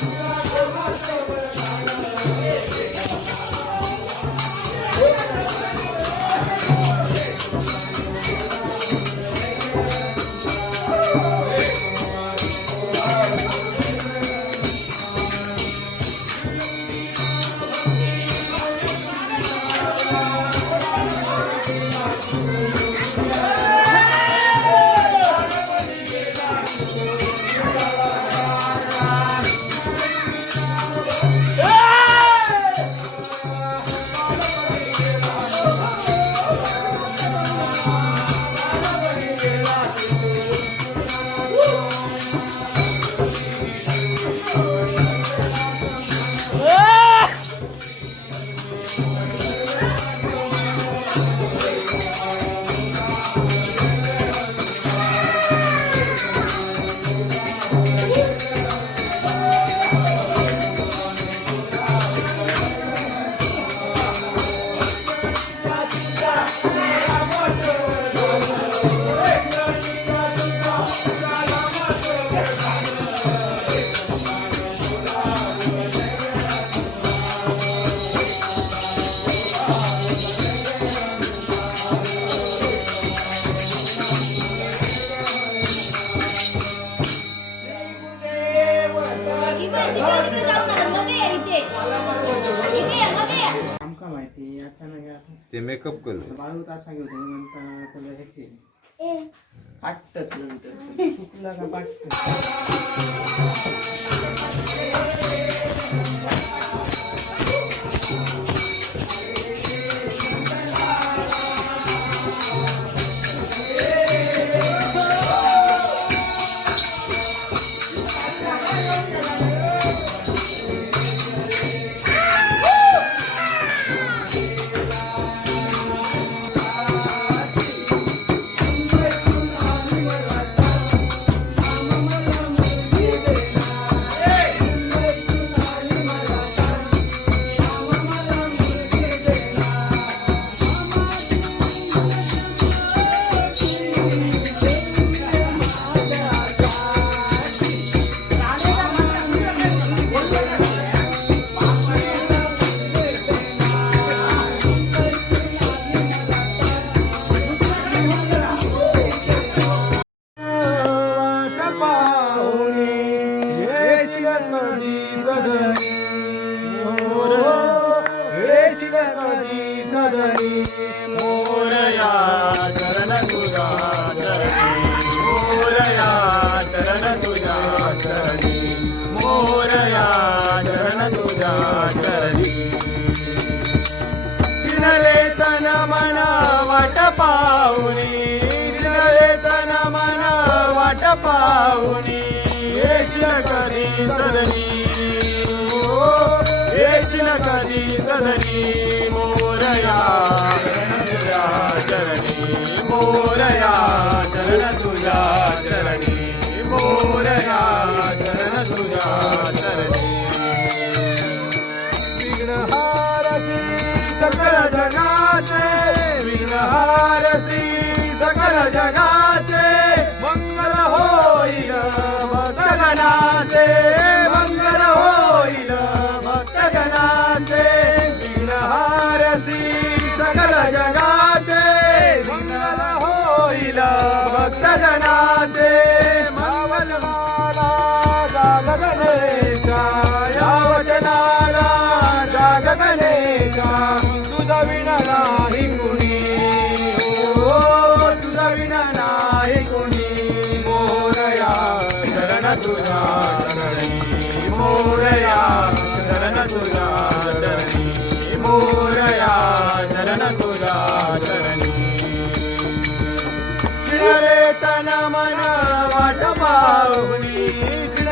Thank you. Thank. Checkup केलं का सांगितलं नंतर ह्याची पाटत नंतर. चुकला का पाटत चरण तुझा चरणी मोरया चरण तुझा चरणी चिनले तन मना वाट पाहुनी चिनले तन मना वाट पाहुनी करी चरणी ओ करी चरणी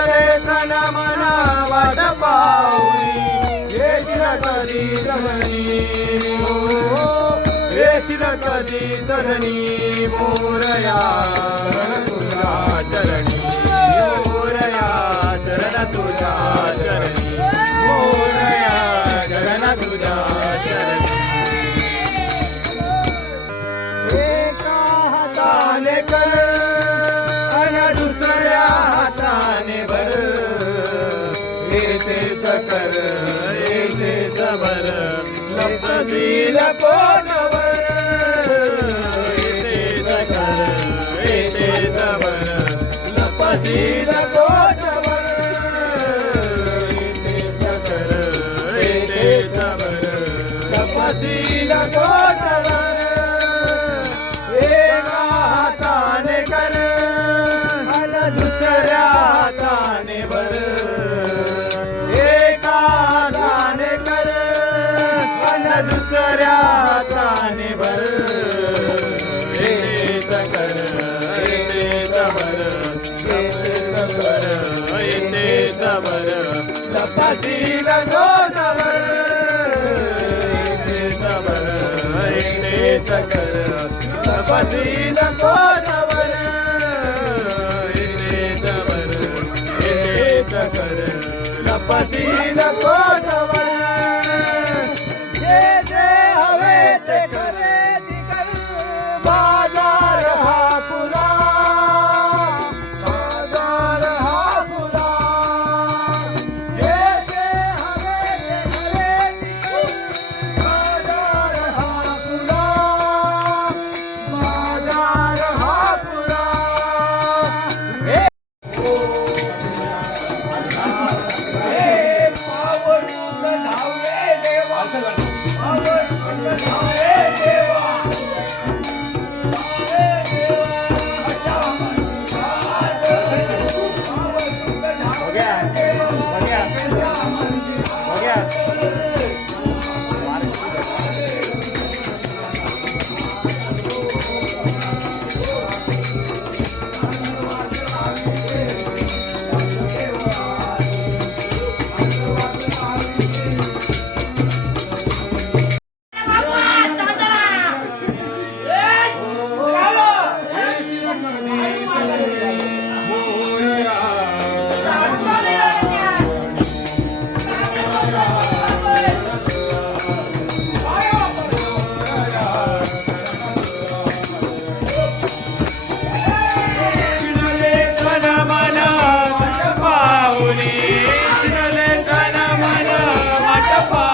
करे सन मना वाट पाहुणी. हे कधी जननी हे हो, कधी जननी मोरया चरणी. कर ऐसे सबर लपसीला को नवा वर एकटेच कर Epa!